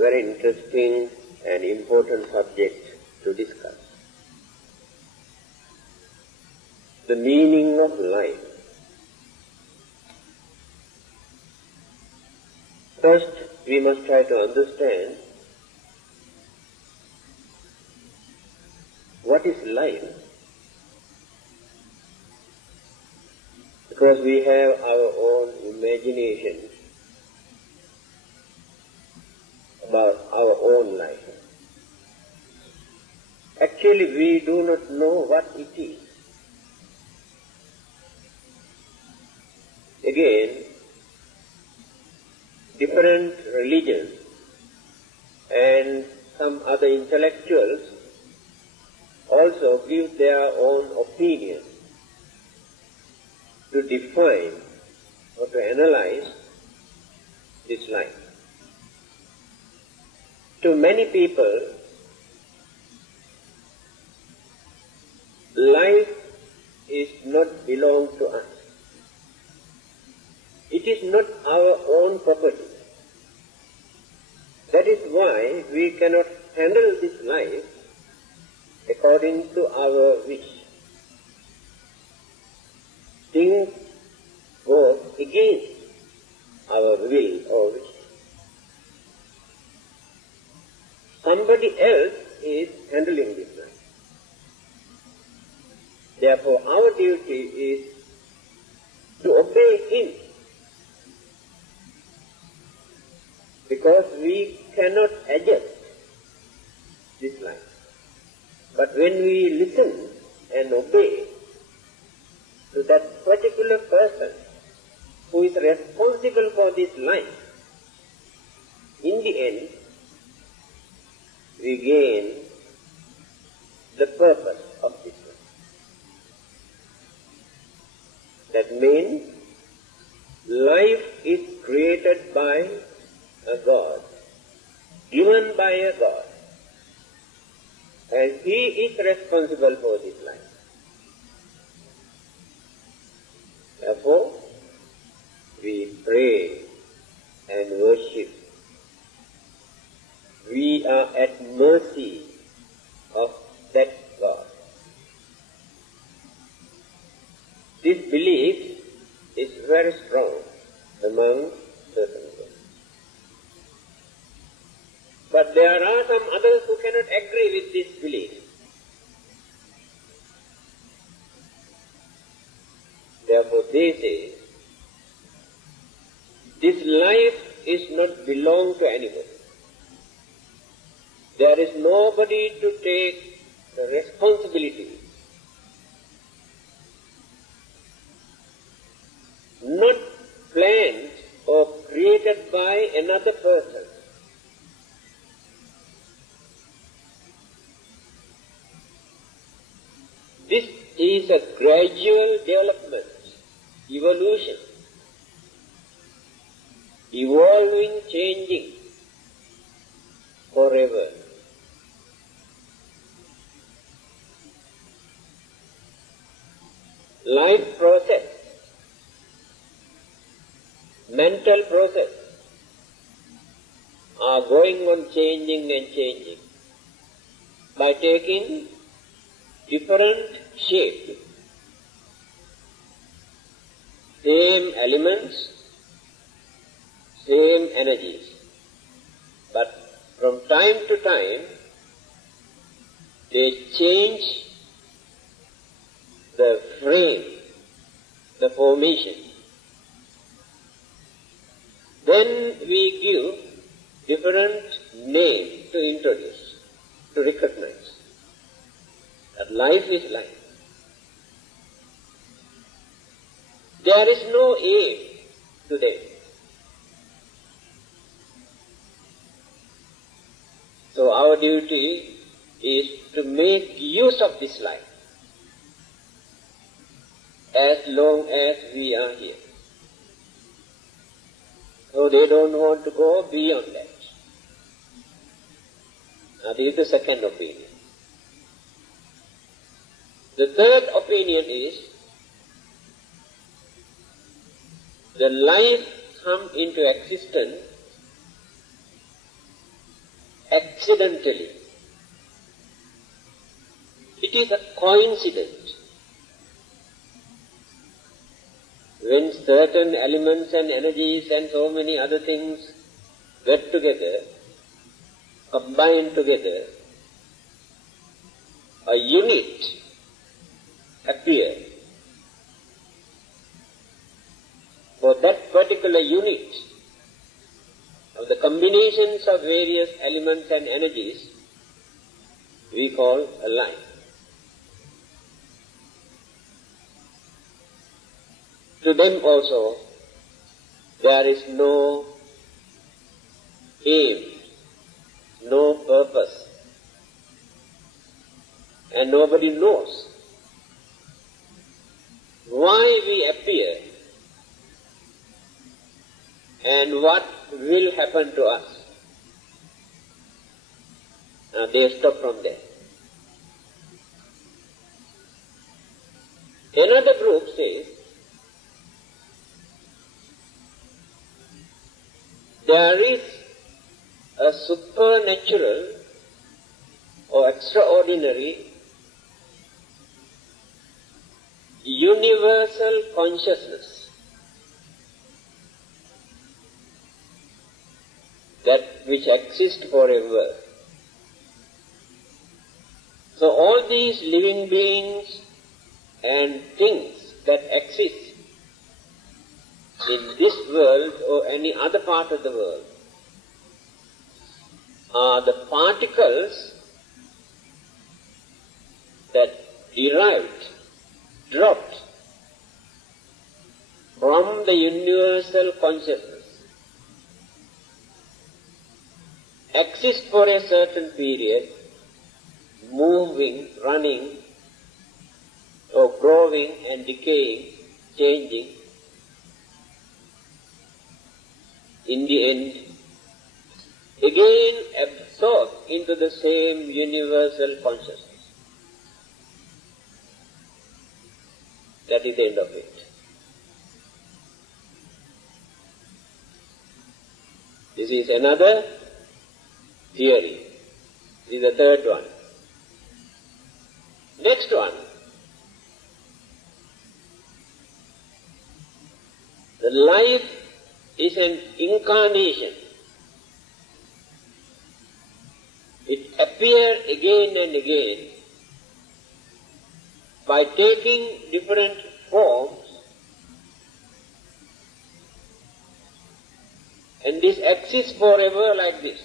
very interesting and important subject to discuss. The meaning of life. First, we must try to understand what is life, because we have our own imagination about our own life. Actually, we do not know what it is. Again, different religions and some other intellectuals also give their own opinion to define or to analyze this life. To many people, life is not belong to us. It is not our own property. That is why we cannot handle this life according to our wish. Things go against our will or wish. Somebody else is handling this life. Therefore, our duty is to obey him, because we cannot adjust this life. But when we listen and obey to that particular person who is responsible for this life, in the end, we gain the purpose of this life. That means life is created by a God, given by a God, and he is responsible for this life. Therefore, we pray and worship. We are at mercy of that God. This belief is very strong among certain people. But there are some others who cannot agree with this belief. Therefore they say, this life is not belong to anybody. There is nobody to take the responsibility. Not planned or created by another person. This is a gradual development, evolution, evolving, changing forever. Life process, mental process are going on changing and changing by taking different shape. Same elements, same energies, but from time to time they change the frame, the formation. Then we give different name to introduce, to recognize that life is life. There is no aim today. So our duty is to make use of this life as long as we are here. So they don't want to go beyond that. Now this is the second opinion. The third opinion is the life come into existence accidentally. It is a coincidence. When certain elements and energies and so many other things get together, combine together, a unit appears. For that particular unit of the combinations of various elements and energies, we call a line. To them also, there is no aim, no purpose, and nobody knows why we appear and what will happen to us. Now they stop from there. Another group says, there is a supernatural or extraordinary universal consciousness that which exists forever. So all these living beings and things that exist in this world or any other part of the world are the particles that dropped from the universal consciousness, exist for a certain period, moving, running, or growing and decaying, changing. In the end, again absorbed into the same universal consciousness. That is the end of it. This is another theory. This is the third one. Next one. The life is an incarnation. It appears again and again by taking different forms, and this exists forever like this.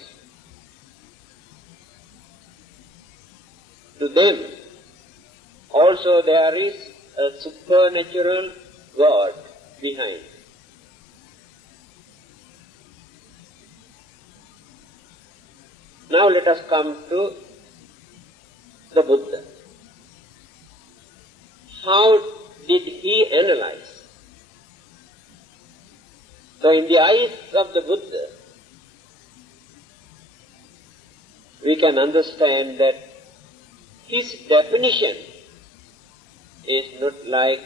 To them also there is a supernatural God behind. Now let us come to the Buddha. How did he analyze? So in the eyes of the Buddha, we can understand that his definition is not like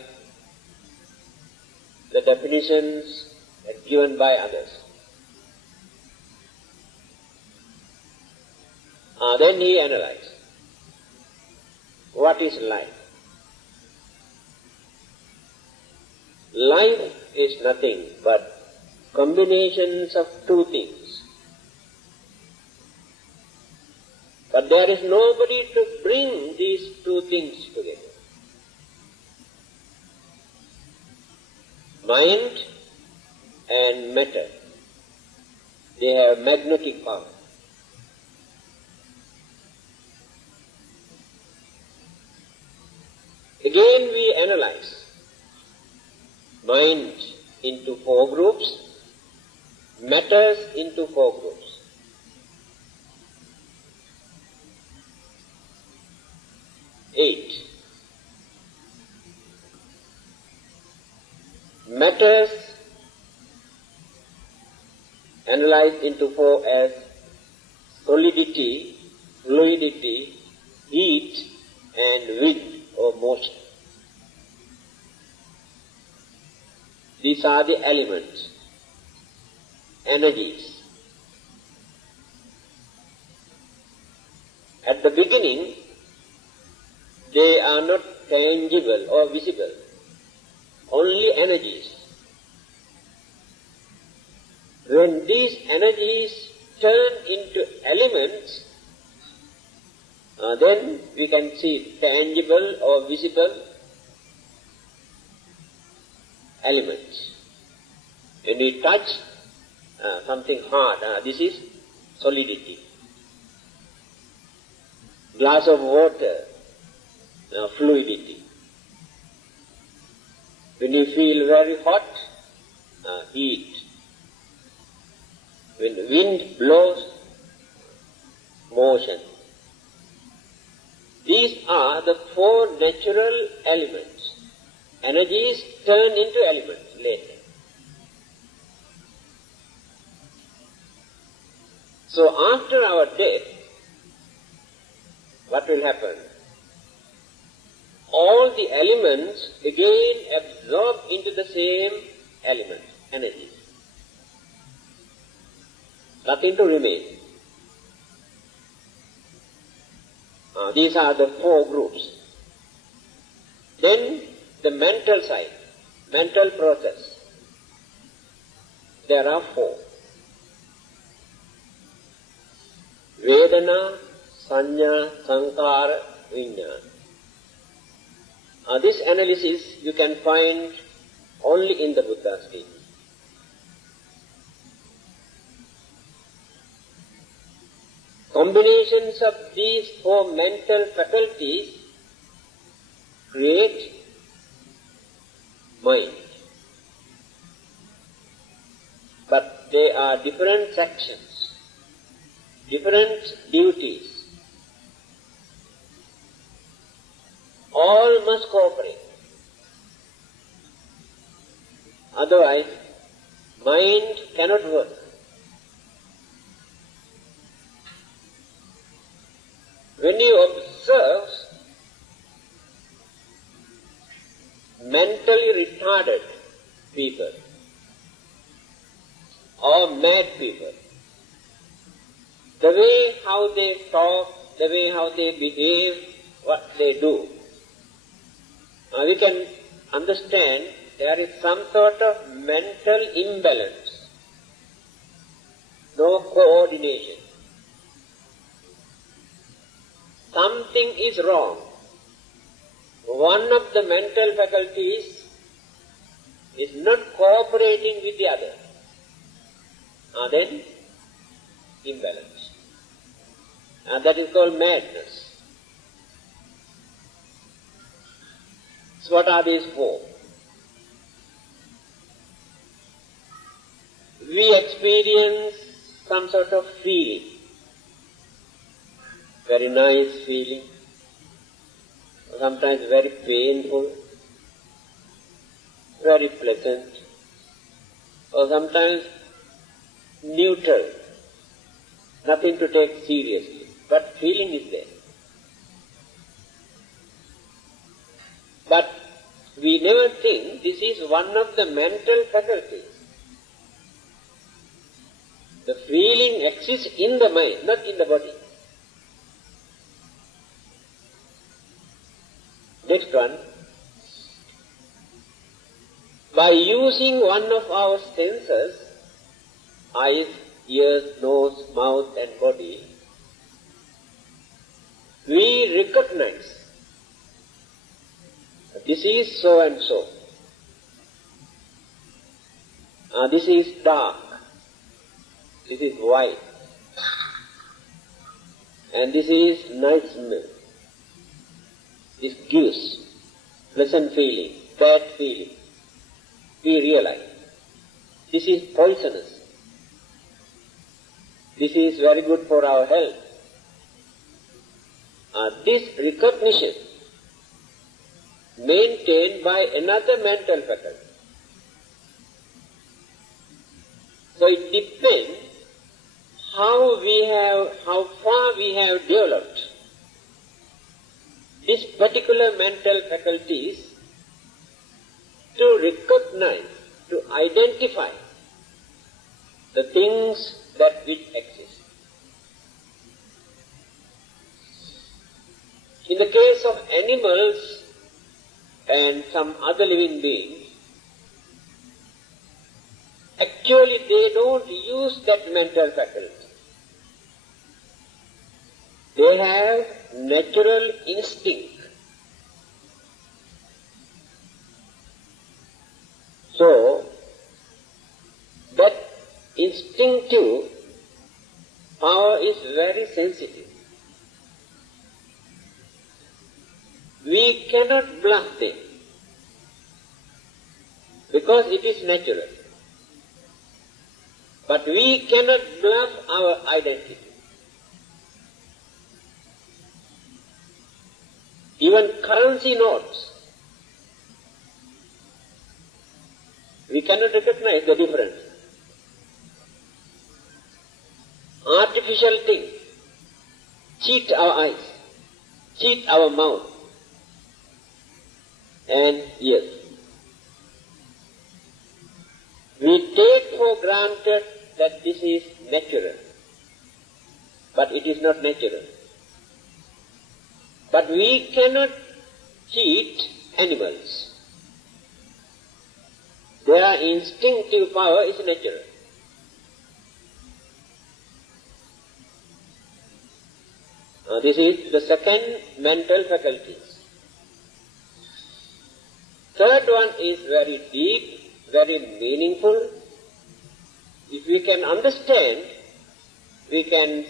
the definitions given by others. Then he analyzed. What is life? Life is nothing but combinations of two things. But there is nobody to bring these two things together. Mind and matter. They have magnetic power. Again we analyze mind into four groups, matters into four groups. Eight. Matters analyzed into four as solidity, fluidity, heat, and wind or motion. These are the elements, energies. At the beginning, they are not tangible or visible, only energies. When these energies turn into elements, then we can see tangible or visible elements. When we touch something hard, this is solidity. Glass of water, fluidity. When you feel very hot, heat. When the wind blows, motion. These are the four natural elements. Energies turn into elements later. So after our death, what will happen? All the elements again absorb into the same element, energies. Nothing to remain. These are the four groups. Then the mental side, mental process. There are four. Vedana, Sanya, Sankara, Vijnana. This analysis you can find only in the Buddha's teaching. Combinations of these four mental faculties create mind. But they are different sections, different duties. All must cooperate. Otherwise, mind cannot work. When you observe mentally retarded people or mad people, the way how they talk, the way how they behave, what they do, we can understand there is some sort of mental imbalance, no coordination. Something is wrong. One of the mental faculties is not cooperating with the other. Then imbalance. That is called madness. So what are these four? We experience some sort of feeling. Very nice feeling, sometimes very painful, very pleasant, or sometimes neutral, nothing to take seriously, but feeling is there. But we never think this is one of the mental faculties. The feeling exists in the mind, not in the body. Next one, by using one of our senses, eyes, ears, nose, mouth and body, we recognize this is so and so. This is dark, this is white, and this is nice smell. This gives pleasant feeling, bad feeling. We realize this is poisonous. This is very good for our health. This recognition maintained by another mental faculty. So it depends how far we have developed these particular mental faculties to recognize, to identify the things that which exist. the case of animals and some other living beings, actually they don't use that mental faculty. They have natural instinct. So, that instinctive power is very sensitive. We cannot bluff them because it is natural. But we cannot bluff our identity. Even currency notes, we cannot recognize the difference. Artificial things cheat our eyes, cheat our mouth. And yes, we take for granted that this is natural, but it is not natural. But we cannot cheat animals. Their instinctive power is natural. This is the second mental faculties. Third one is very deep, very meaningful. If we can understand, we can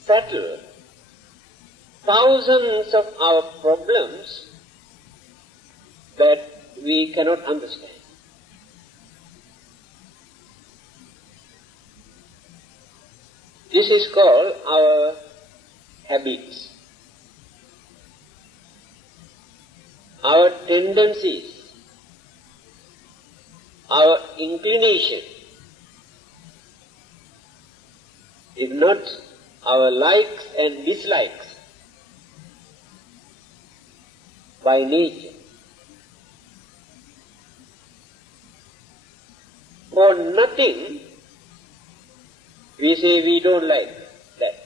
settle thousands of our problems that we cannot understand. This is called our habits, our tendencies, our inclination. If not, our likes and dislikes by nature. For nothing, we say we don't like that.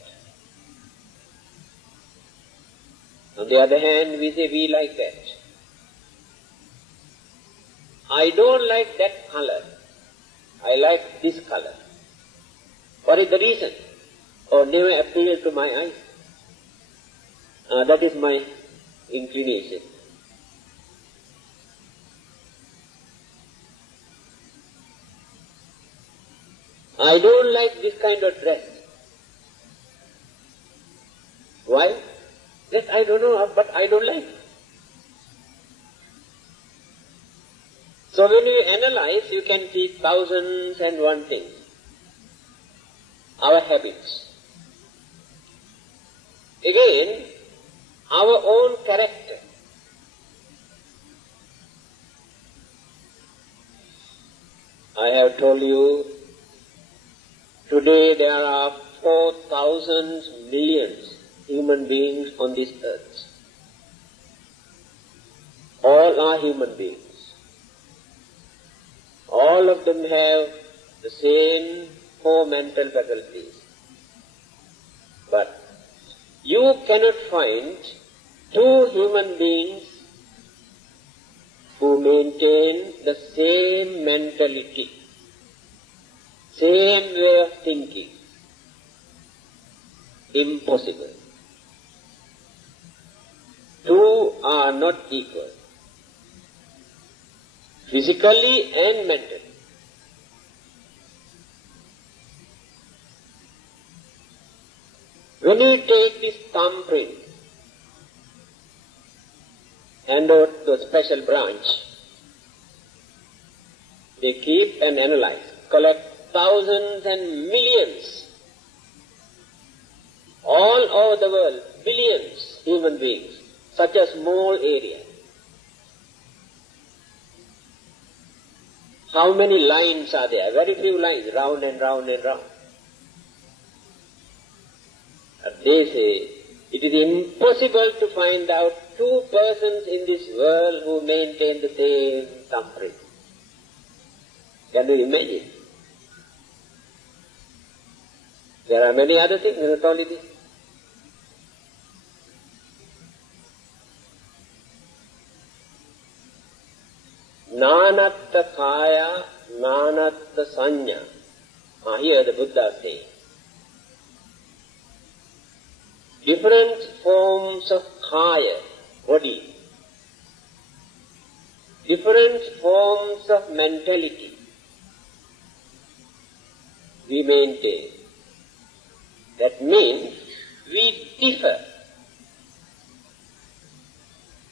On the other hand, we say we like that. I don't like that color. I like this color. What is the reason? Or never appealed to my eyes. That is my inclination. I don't like this kind of dress. Why? That I don't know, but I don't like. So when you analyze, you can see thousands and one things. Our habits. Again, our own character. I have told you, today there are 4,000 millions human beings on this earth. All are human beings. All of them have the same four mental faculties. But you cannot find two human beings who maintain the same mentality, same way of thinking. Impossible. Two are not equal, physically and mentally. When you take this thumbprint and over to a special branch, they keep and analyze, collect thousands and millions, all over the world, billions human beings, such a small area. How many lines are there? Very few lines, round and round and round. They say it is impossible to find out two persons in this world who maintain the same thumbprint. Can you imagine? There are many other things, not only this. kaya nanatta sanya. Here the Buddha says, different forms of kaya, body, different forms of mentality, we maintain. That means we differ.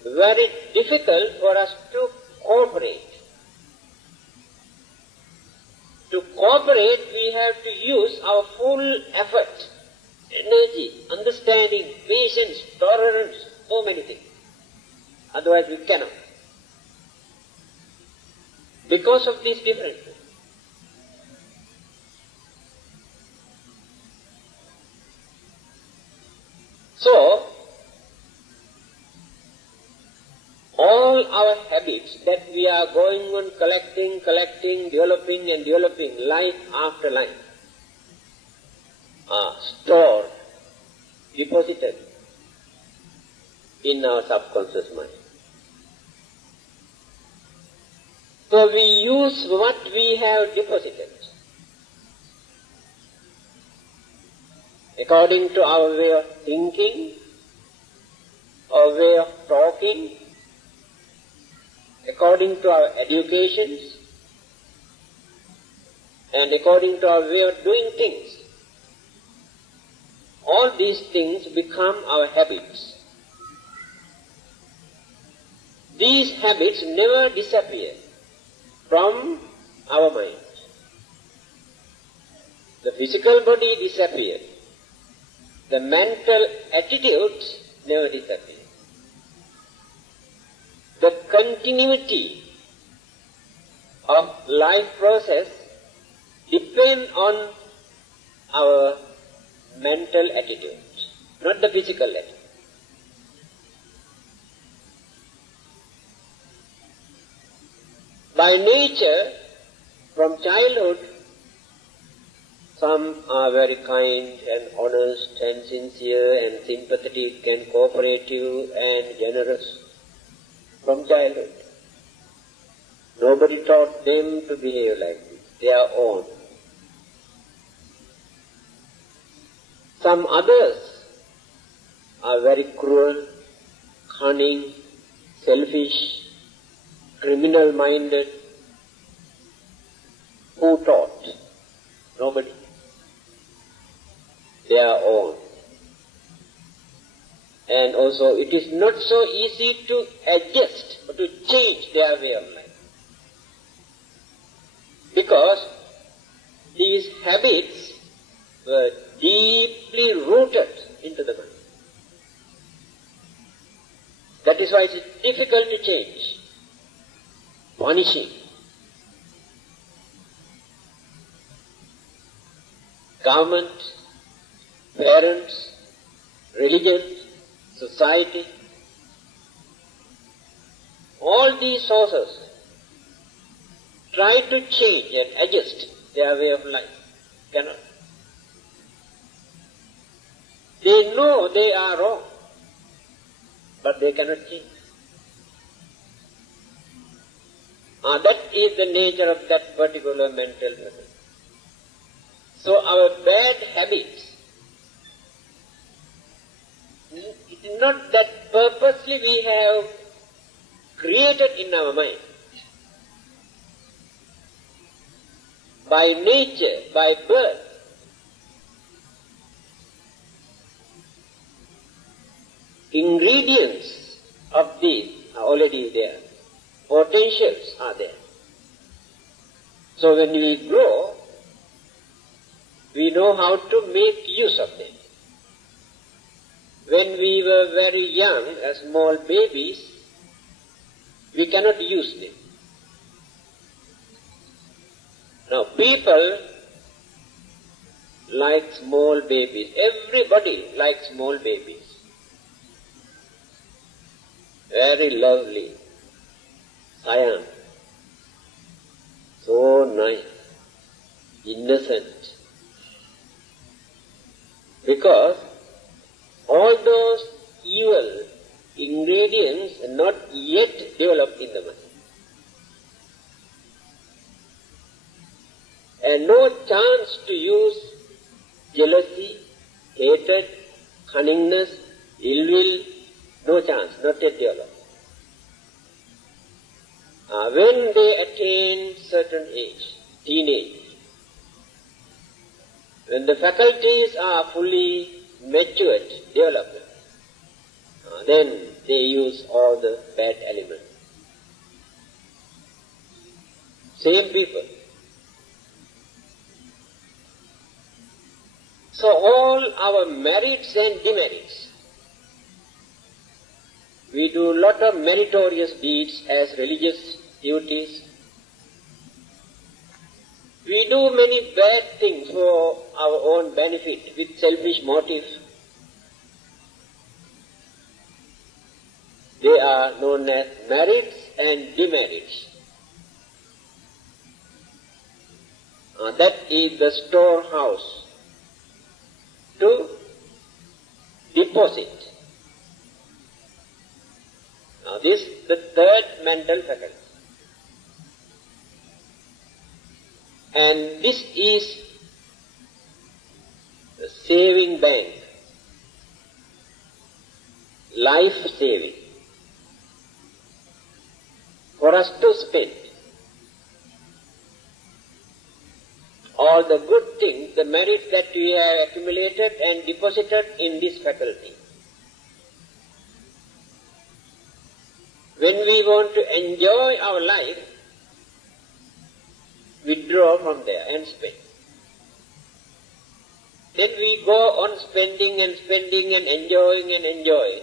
Very difficult for us to cooperate. To cooperate, we have to use our full effort, energy, understanding, patience, tolerance, so many things. Otherwise we cannot. Because of these differences. So, all our habits that we are going on collecting, developing and developing life after life are stored, deposited in our subconscious mind. So we use what we have deposited according to our way of thinking, our way of talking, according to our educations, and according to our way of doing things. All these things become our habits. These habits never disappear from our mind. The physical body disappears. The mental attitudes never disappear. The continuity of life process depends on our mental attitudes, not the physical attitude. By nature, from childhood, some are very kind and honest and sincere and sympathetic and cooperative and generous. From childhood. Nobody taught them to behave like this, their own. Some others are very cruel, cunning, selfish, criminal-minded. Who taught? Nobody. Their own. And also it is not so easy to adjust or to change their way of life. Because these habits were deeply rooted into the mind. That is why it is difficult to change. Punishing. Government, parents, religion, society, all these sources try to change and adjust their way of life. Cannot. They know they are wrong, but they cannot change. That is the nature of that particular mental person. So our bad habits, it is not that purposely we have created in our mind. By nature, by birth, ingredients of these are already there. Potentials are there. So when we grow, we know how to make use of them. When we were very young, as small babies, we cannot use them. Now people like small babies. Everybody likes small babies. Very lovely. Cyan. So nice. Innocent. Because all those evil ingredients are not yet developed in the mind. and no chance to use jealousy, hatred, cunningness, ill will, no chance, not yet developed. When they attain certain age, teenage, when the faculties are fully matured, developed, then they use all the bad elements. Same people. So all our merits and demerits, we do a lot of meritorious deeds as religious duties. We do many bad things for our own benefit with selfish motive. They are known as merits and demerits. That is the storehouse to deposit. Now this is the third mental faculty. And this is the saving bank, life saving, for us to spend all the good things, the merits that we have accumulated and deposited in this faculty. When we want to enjoy our life, withdraw from there and spend. Then we go on spending and spending and enjoying.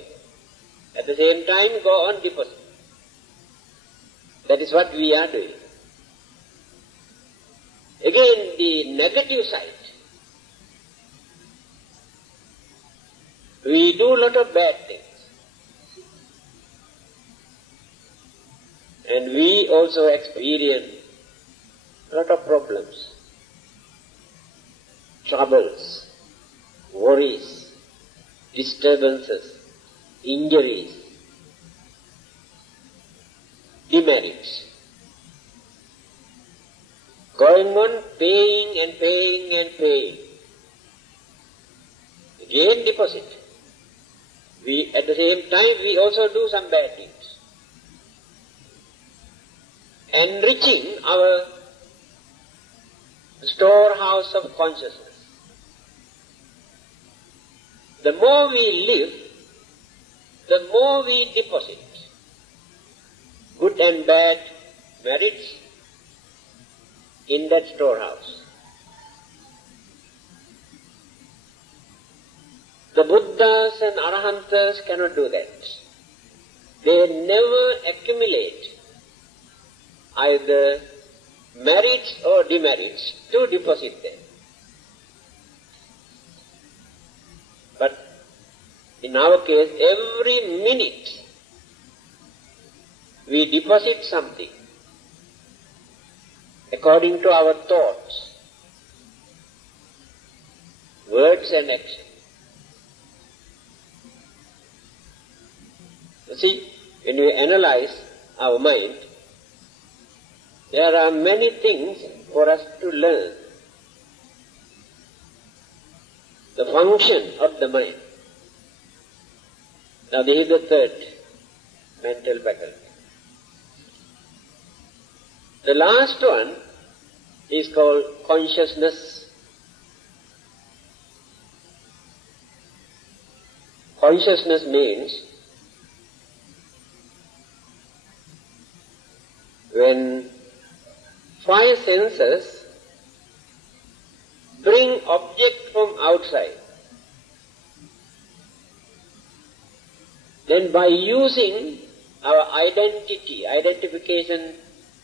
At the same time, go on depositing. That is what we are doing. Again, the negative side. We do a lot of bad things. And we also experience a lot of problems, troubles, worries, disturbances, injuries, demerits. Going on paying and paying and paying. Again deposit. At the same time we also do some bad things. Enriching our storehouse of consciousness. The more we live, the more we deposit good and bad merits in that storehouse. The Buddhas and Arahantas cannot do that. They never accumulate either merits or demerits to deposit them. But in our case, every minute we deposit something according to our thoughts, words and action. You see, when we analyze our mind, there are many things for us to learn. The function of the mind. Now this is the third mental faculty. The last one is called consciousness. Consciousness means when five senses bring object from outside, then by using our identification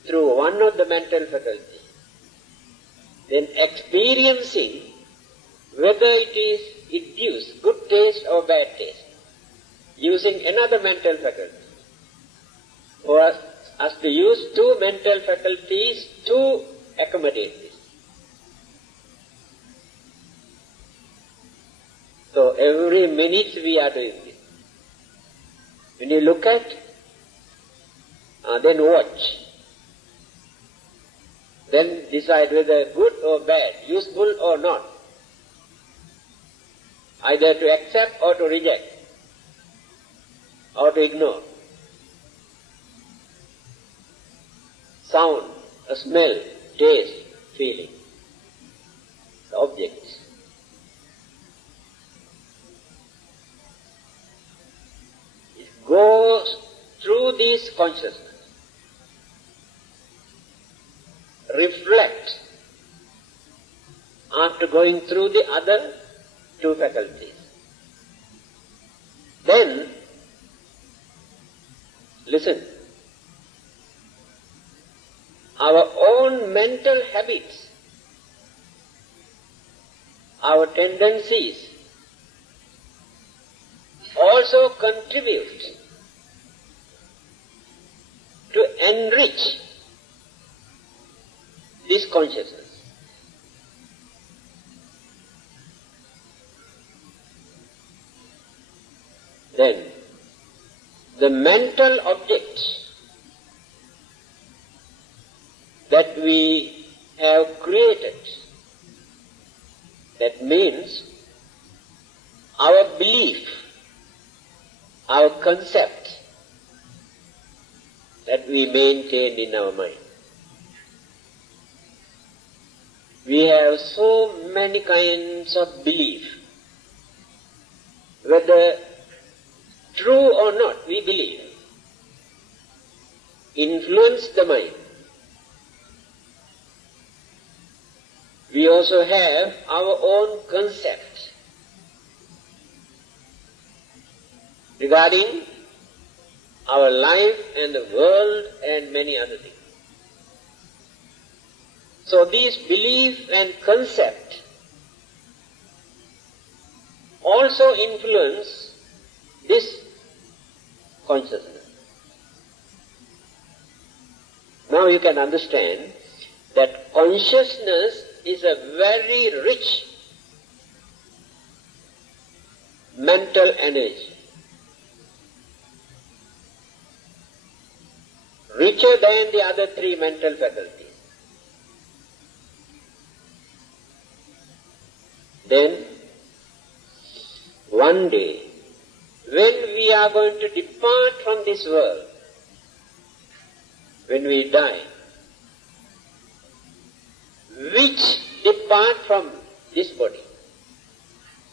through one of the mental faculties, then experiencing whether it gives good taste or bad taste, using another mental faculty. For us to use two mental faculties to accommodate this. So every minute we are doing this. When you look at, then watch. then decide whether good or bad, useful or not, either to accept or to reject, or to ignore. Sound, a smell, taste, feeling, the objects. It goes through this consciousness, reflect after going through the other two faculties. Then, listen, our own mental habits, our tendencies also contribute to enrich this consciousness. Then, the mental objects that we have created, that means our belief, our concept that we maintain in our mind. We have so many kinds of belief. Whether true or not, we believe, influence the mind. We also have our own concept regarding our life and the world and many other things. So these belief and concept also influence this consciousness. Now you can understand that consciousness is a very rich mental energy, richer than the other three mental faculties. Then, one day, when we are going to depart from this world, when we die, which depart from this body,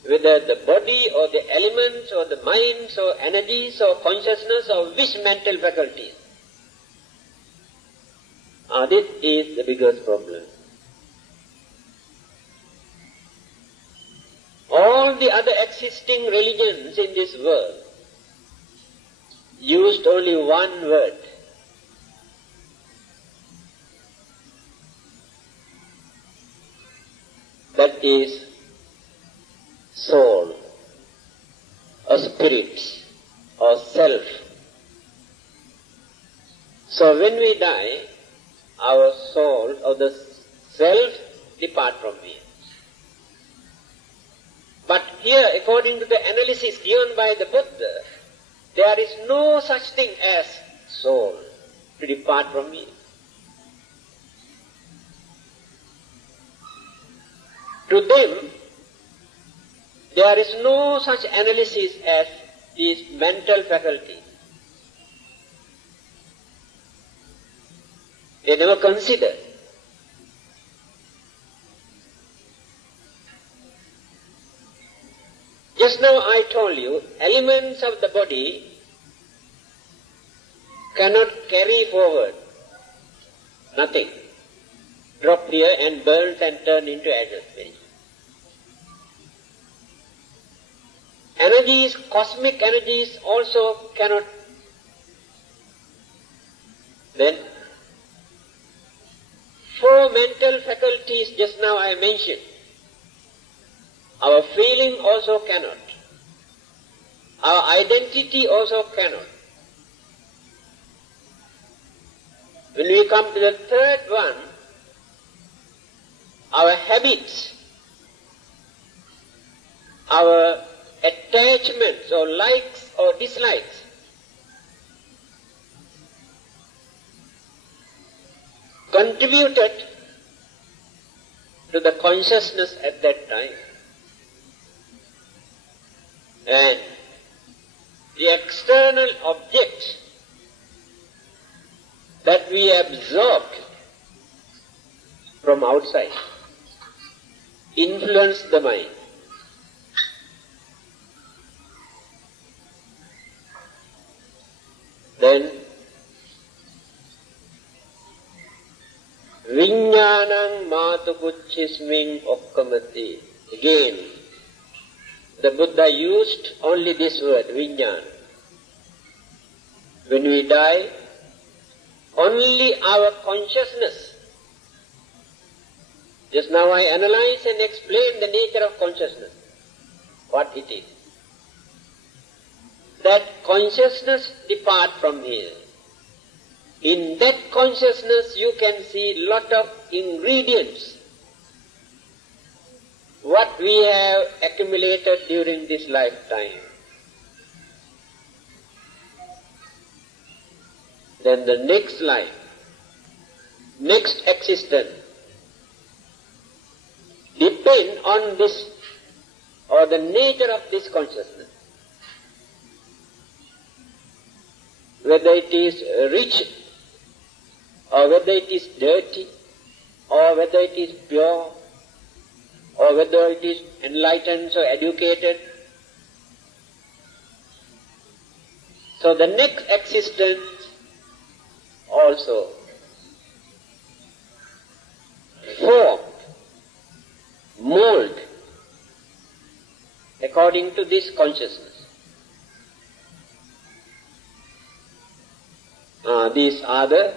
whether the body or the elements or the minds or energies or consciousness or which mental faculties, this is the biggest problem. All the other existing religions in this world used only one word. That is soul, or spirit, or self. So when we die, our soul or the self depart from me. But here, according to the analysis given by the Buddha, there is no such thing as soul to depart from me. To them, there is no such analysis as these mental faculties. They never consider. Just now I told you, elements of the body cannot carry forward nothing. Drop here and burnt and turned into ashes. Energies, cosmic energies also cannot. Then, four mental faculties just now I mentioned. Our feeling also cannot. Our identity also cannot. When we come to the third one, our habits, our attachments or likes or dislikes, contributed to the consciousness at that time. And the external object that we absorbed from outside influence the mind. Then Viññānaṁ mātukuchismiṁ okkamati. Again, the Buddha used only this word, viññāna. When we die, only our consciousness. Just now I analyze and explain the nature of consciousness, what it is. That consciousness depart from here. In that consciousness you can see lot of ingredients, what we have accumulated during this lifetime. Then the next life, next existence, depend on this or the nature of this consciousness. Whether it is rich or whether it is dirty or whether it is pure or whether it is enlightened or educated. So the next existence also formed, mold according to this consciousness. These are the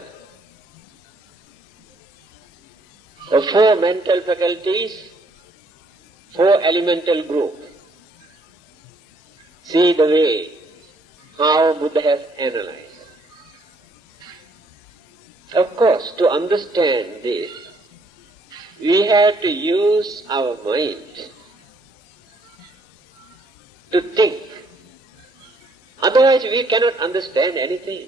four mental faculties, four elemental groups. See the way how Buddha has analyzed. Of course, to understand this, we have to use our mind to think. Otherwise we cannot understand anything.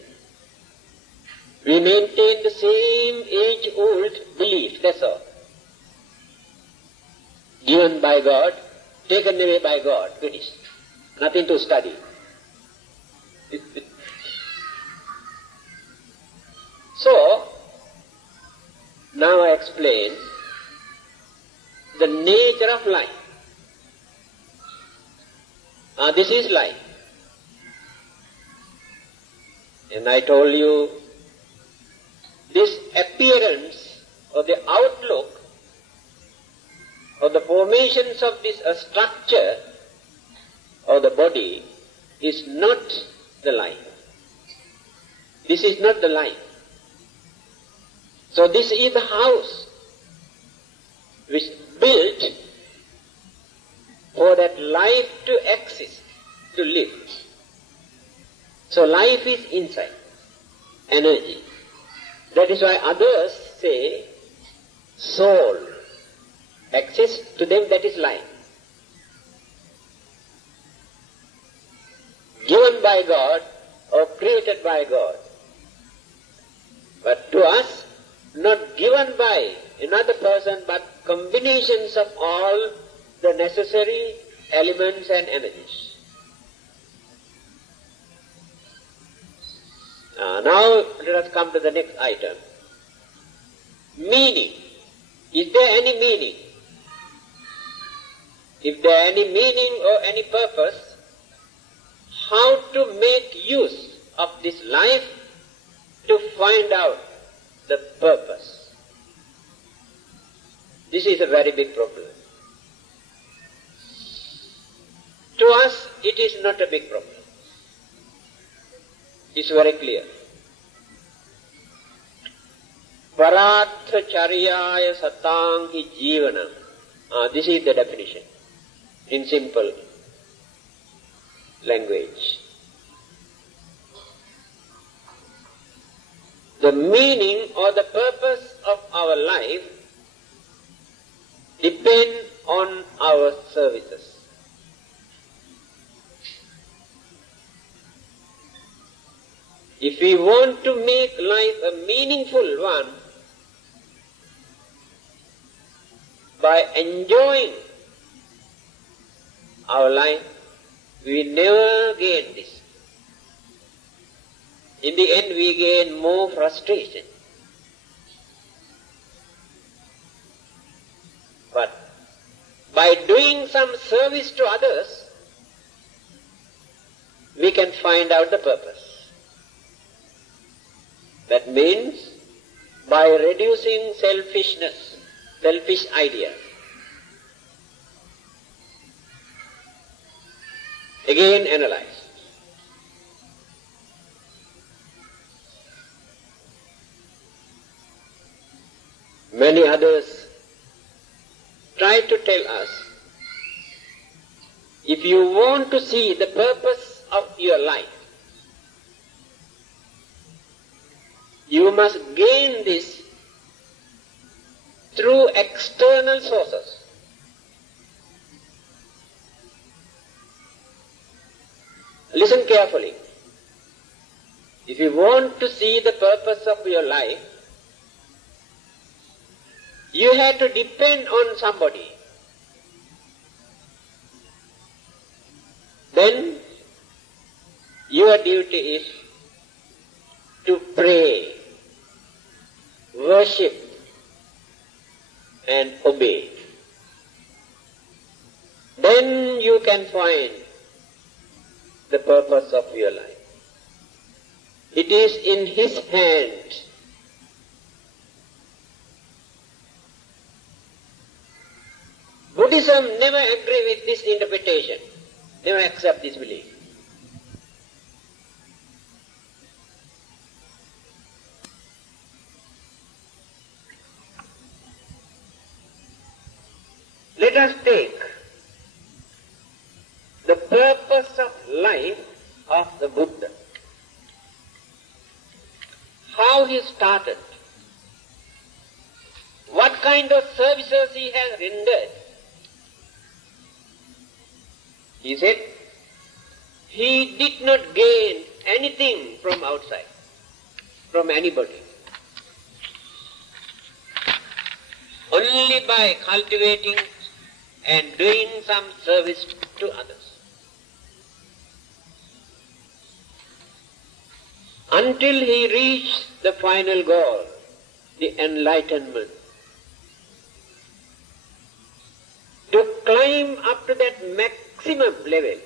We maintain the same age-old belief, that's all. Given by God, taken away by God, finished. Nothing to study. So, now I explain the nature of life. This is life. And I told you, this appearance or the outlook or the formations of this structure or the body is not the life. This is not the life. So this is the house which is built for that life to exist, to live. So life is inside, energy. That is why others say soul exists, to them that is life. Given by God or created by God. But to us, not given by another person, but combinations of all the necessary elements and energies. Now let us come to the next item. Meaning. Is there any meaning? If there any meaning or any purpose, how to make use of this life to find out the purpose? This is a very big problem. To us, it is not a big problem. It's very clear. Paratha charyaya satang hi jivanam. This is the definition in simple language. The meaning or the purpose of our life depend on our services. If we want to make life a meaningful one, by enjoying our life, we never gain this. In the end, we gain more frustration. But by doing some service to others, we can find out the purpose. That means by reducing selfishness, selfish ideas. Again, analyze. Many others try to tell us, if you want to see the purpose of your life, you must gain this through external sources. Listen carefully. If you want to see the purpose of your life, you have to depend on somebody. Then your duty is to pray, worship, and obey. Then you can find the purpose of your life. It is in His hand. Buddhism never agree with this interpretation, never accept this belief. Let us take the purpose of life of the Buddha. How he started, what kind of services he has rendered. He said, he did not gain anything from outside, from anybody. Only by cultivating and doing some service to others. Until he reached the final goal, the enlightenment. To climb up to that maximum level,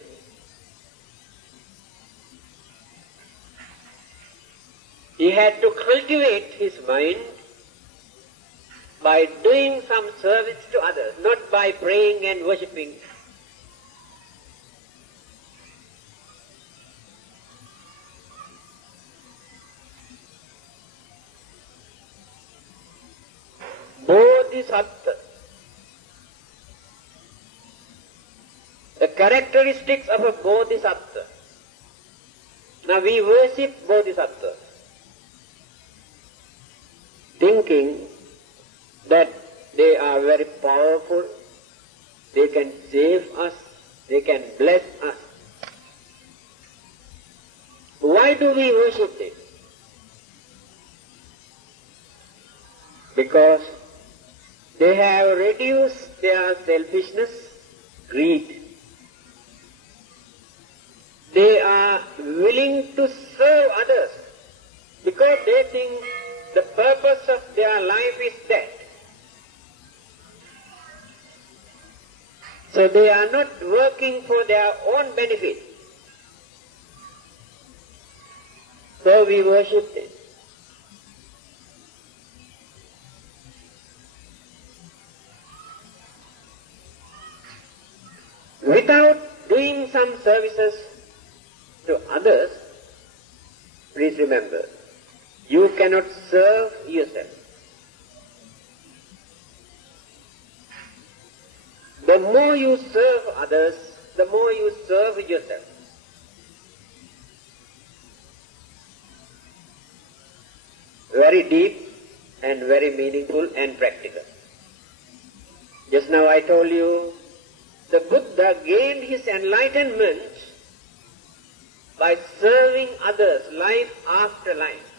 he had to cultivate his mind by doing some service to others, not by praying and worshipping. Bodhisattva. The characteristics of a Bodhisattva. Now we worship Bodhisattvas, thinking that they are very powerful, they can save us, they can bless us. Why do we worship them? Because they have reduced their selfishness, greed. They are willing to serve others because they think the purpose of their life is that. So they are not working for their own benefit. So we worship them. Without doing some services to others, please remember, you cannot serve yourself. The more you serve others, the more you serve yourself. Very deep and very meaningful and practical. Just now I told you, the Buddha gained his enlightenment by serving others life after life.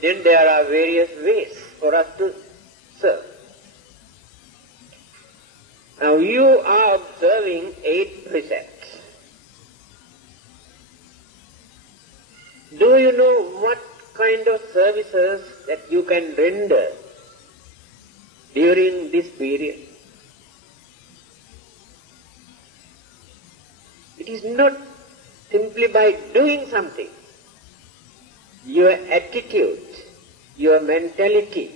then there are various ways for us to serve. Now you are observing 8 precepts. Do you know what kind of services that you can render during this period? It is not simply by doing something. Your attitude, your mentality,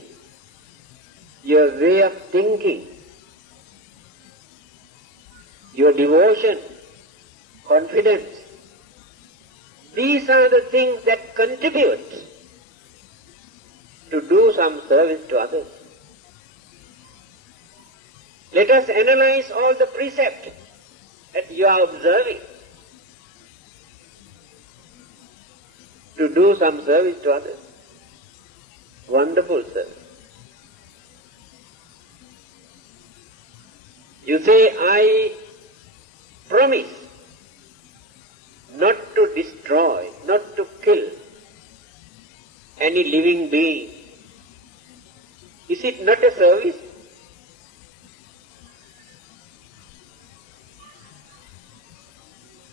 your way of thinking, your devotion, confidence, these are the things that contribute to do some service to others. Let us analyze all the precepts that you are observing to do some service to others. Wonderful service. You say, I promise not to destroy, not to kill any living being. Is it not a service?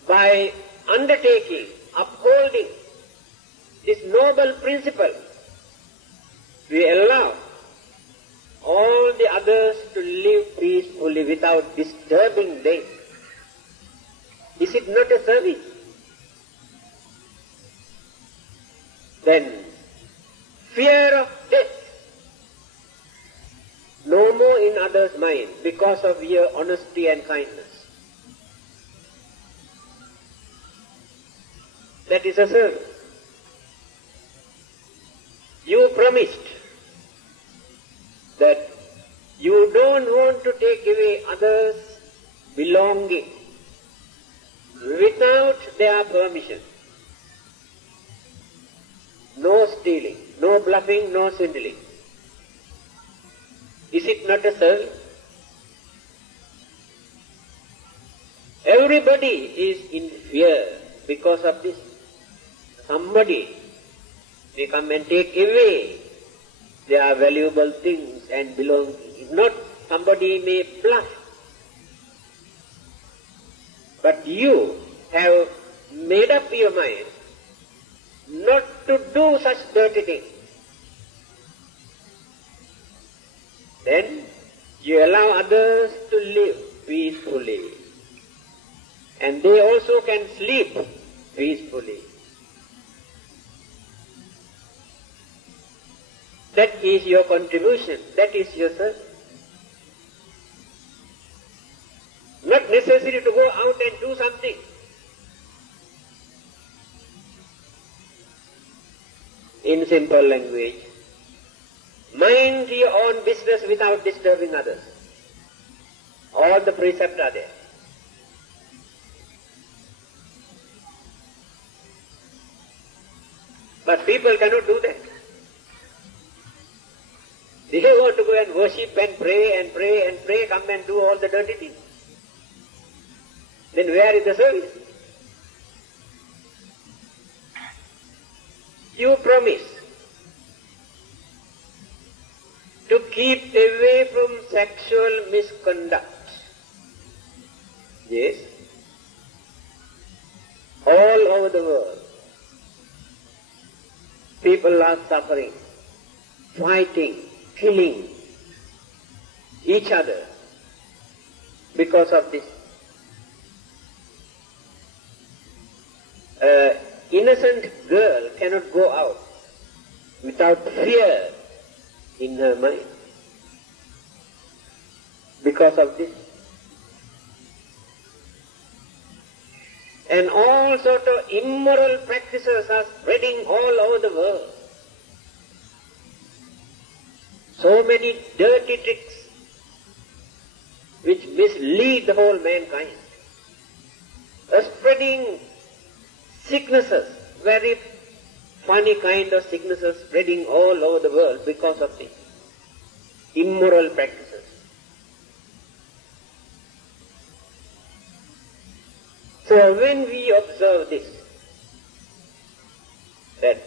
By undertaking, upholding this noble principle, we allow all the others to live peacefully without disturbing them. Is it not a service? Then, fear of death no more in others' mind because of your honesty and kindness. That is a service. You promised that you don't want to take away others' belonging without their permission. No stealing, no bluffing, no swindling. Is it not a service? Everybody is in fear because of this. Somebody may come and take away their valuable things and belongings. If not, somebody may bluff. But you have made up your mind not to do such dirty things. Then you allow others to live peacefully, and they also can sleep peacefully. That is your contribution, that is your service. Not necessary to go out and do something. In simple language, mind your own business without disturbing others. All the precepts are there. But people cannot do that. They want to go and worship and pray and pray and pray, come and do all the dirty things. Then where is the service? You promise to keep away from sexual misconduct. Yes? All over the world, people are suffering, fighting, killing each other because of this. Innocent girl cannot go out without fear in her mind because of this. And all sort of immoral practices are spreading all over the world. So many dirty tricks which mislead the whole mankind are spreading sicknesses, very funny kind of sicknesses spreading all over the world because of this immoral practices. So when we observe this, that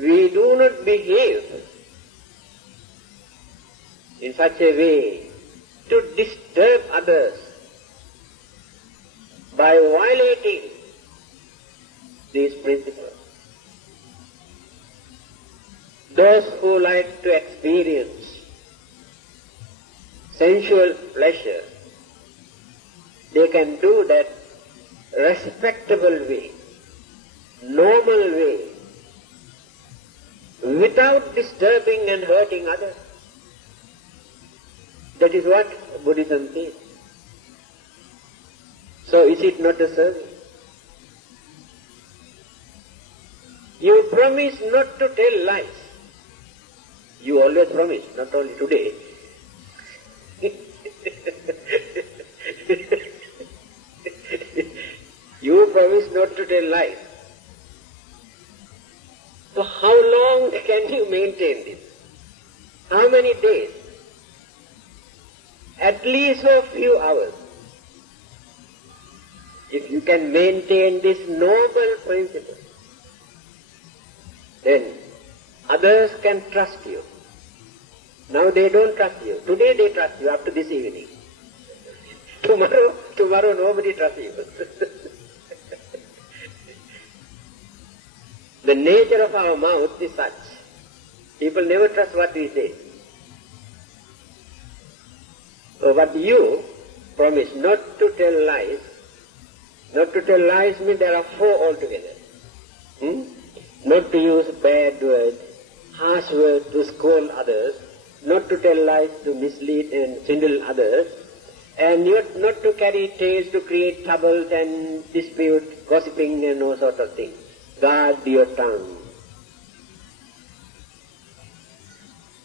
we do not behave in such a way to disturb others by violating these principles. Those who like to experience sensual pleasure, they can do that respectable way, normal way, without disturbing and hurting others. That is what Buddhism says. So is it not a service? You promise not to tell lies. You always promise, not only today. You promise not to tell lies. So how long can you maintain this? How many days? At least for a few hours. If you can maintain this noble principle, then others can trust you. Now they don't trust you. Today they trust you after this evening. Tomorrow nobody trusts you. The nature of our mouth is such. People never trust what we say. So but you promise not to tell lies. Not to tell lies means there are four altogether. Not to use bad words, harsh words to scold others, not to tell lies to mislead and swindle others, and not to carry tales to create troubles and dispute, gossiping and all sorts of things. Guard your tongue.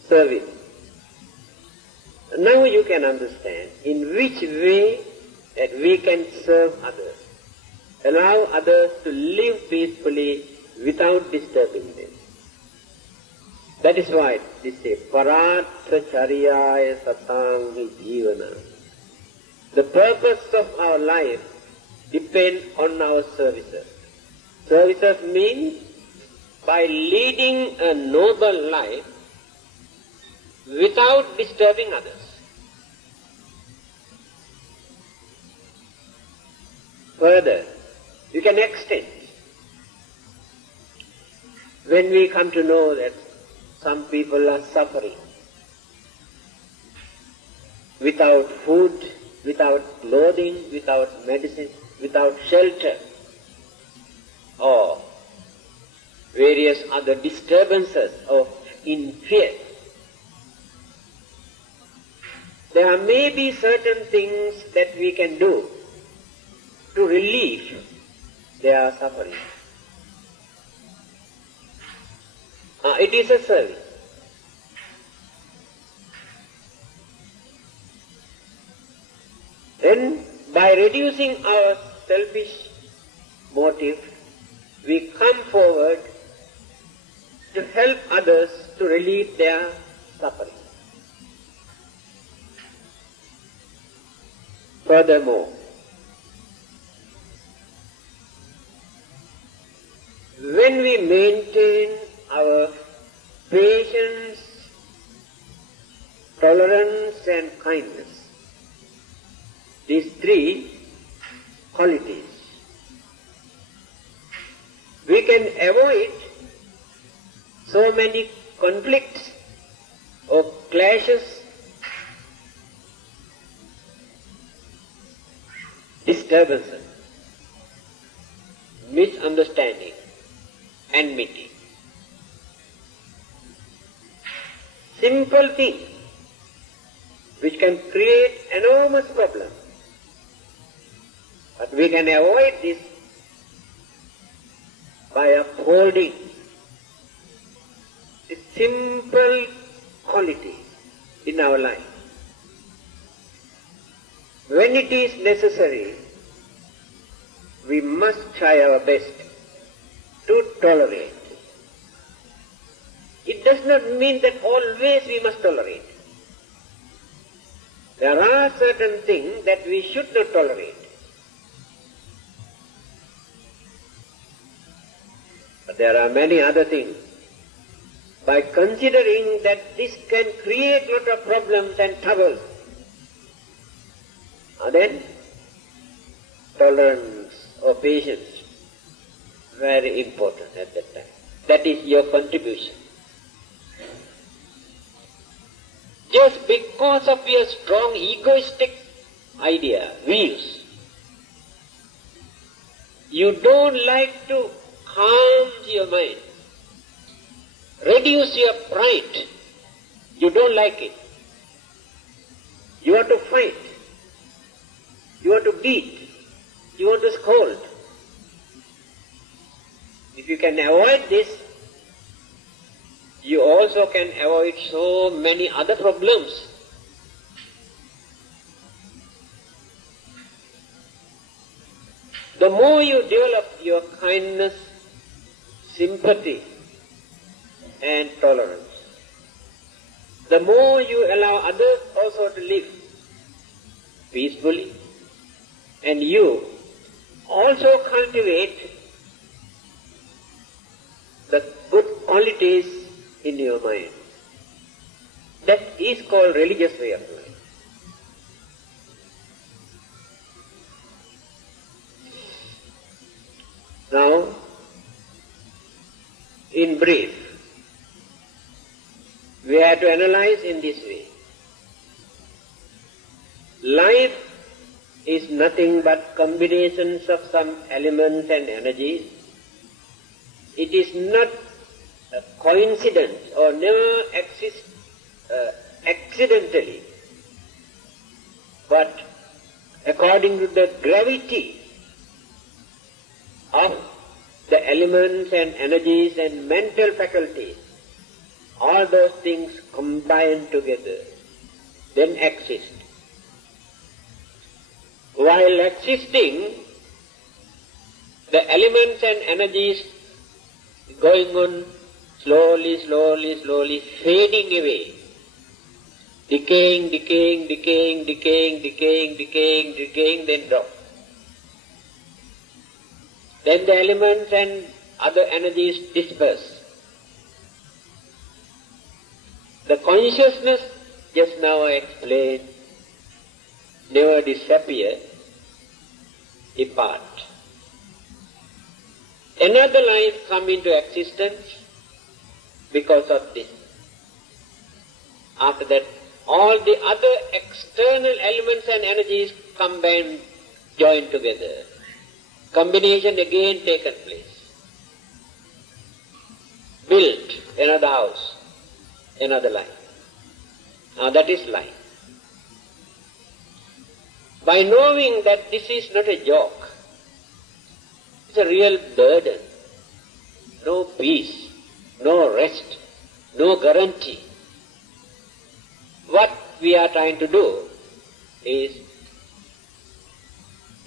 Service. Now you can understand in which way that we can serve others. Allow others to live peacefully without disturbing them. That is why this says, Paratha Charyaya Satangi Jivana. The purpose of our life depends on our services. Services means by leading a noble life without disturbing others. Further, you can extend. When we come to know that some people are suffering without food, without clothing, without medicine, without shelter, or various other disturbances in fear, there may be certain things that we can do to relieve their suffering. It is a service. Then, by reducing our selfish motive, we come forward to help others to relieve their suffering. Furthermore, when we maintain our patience, tolerance and kindness, these three qualities, we can avoid so many conflicts or clashes, disturbances, misunderstanding, enmity. Simple things which can create enormous problems. But we can avoid this by upholding the simple quality in our life. When it is necessary, we must try our best to tolerate. It does not mean that always we must tolerate. There are certain things that we should not tolerate. But there are many other things by considering that this can create a lot of problems and troubles, then tolerance or patience, very important at that time. That is your contribution. Just because of your strong egoistic idea, views, you don't like to calm your mind, reduce your pride. You don't like it. You want to fight. You want to beat. You want to scold. If you can avoid this, you also can avoid so many other problems. The more you develop your kindness, sympathy, and tolerance, the more you allow others also to live peacefully, and you also cultivate the good qualities in your mind. That is called religious way of life. Now, in brief, we have to analyze in this way. Life is nothing but combinations of some elements and energies. It is not a coincidence or never exists accidentally, but according to the gravity of the elements and energies and mental faculties, all those things combine together, then exist. While existing, the elements and energies going on slowly fading away, decaying, then drop. Then the elements and other energies disperse. The consciousness, just now I explained, never disappear, depart. Another life come into existence because of this. After that, all the other external elements and energies combine, join together. Combination again taken place. Built another house, another life. Now that is life. By knowing that this is not a joke, it's a real burden, no peace, no rest, no guarantee. What we are trying to do is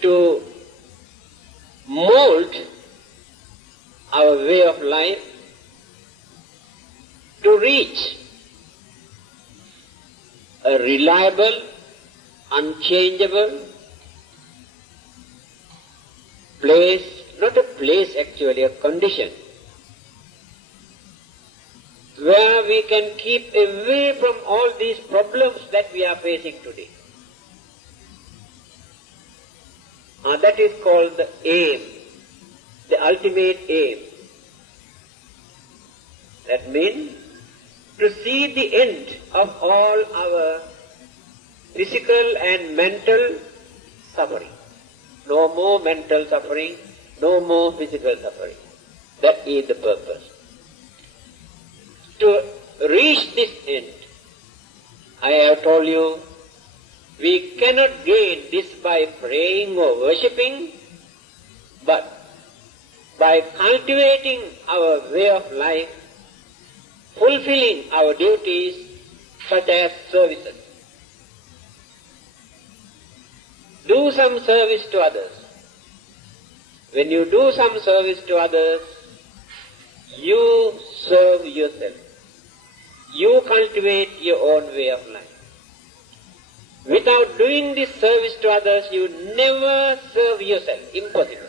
to mold our way of life to reach a reliable, unchangeable place, not a place actually, a condition, where we can keep away from all these problems that we are facing today. That is called the aim, the ultimate aim. That means to see the end of all our physical and mental suffering. No more mental suffering, no more physical suffering. That is the purpose. To reach this end, I have told you, we cannot gain this by praying or worshipping, but by cultivating our way of life, fulfilling our duties such as services. Do some service to others. When you do some service to others, you serve yourself. You cultivate your own way of life. Without doing this service to others, you never serve yourself. Impossible.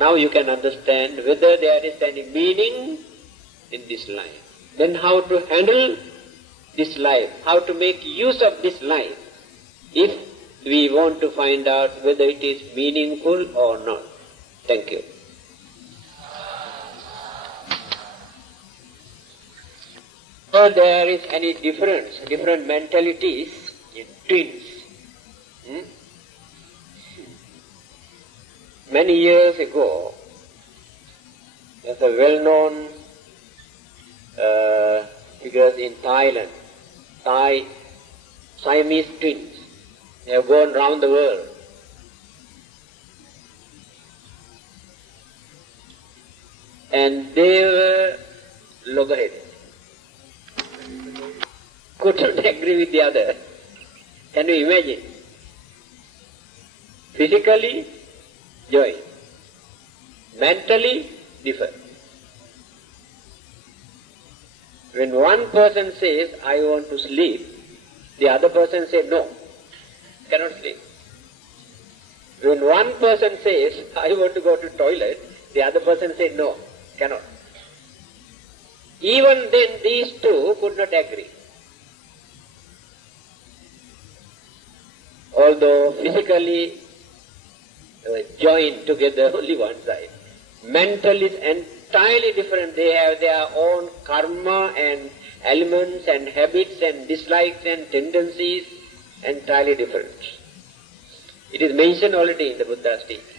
Now you can understand whether there is any meaning in this life. Then how to handle this life, how to make use of this life, if we want to find out whether it is meaningful or not. Thank you. So there is any difference, different mentalities in twins. Many years ago, there's a well-known figures in Thailand, Thai Siamese twins. They have gone round the world. And they were loggerheads. Couldn't agree with the other. Can you imagine? Physically, join. Mentally, differ. When one person says, I want to sleep, the other person says, no, cannot sleep. When one person says, I want to go to toilet, the other person says, no, cannot. Even then, these two could not agree. Although physically joined together only one side. Mentally is entirely different. They have their own karma and elements and habits and dislikes and tendencies, entirely different. It is mentioned already in the Buddha's teaching.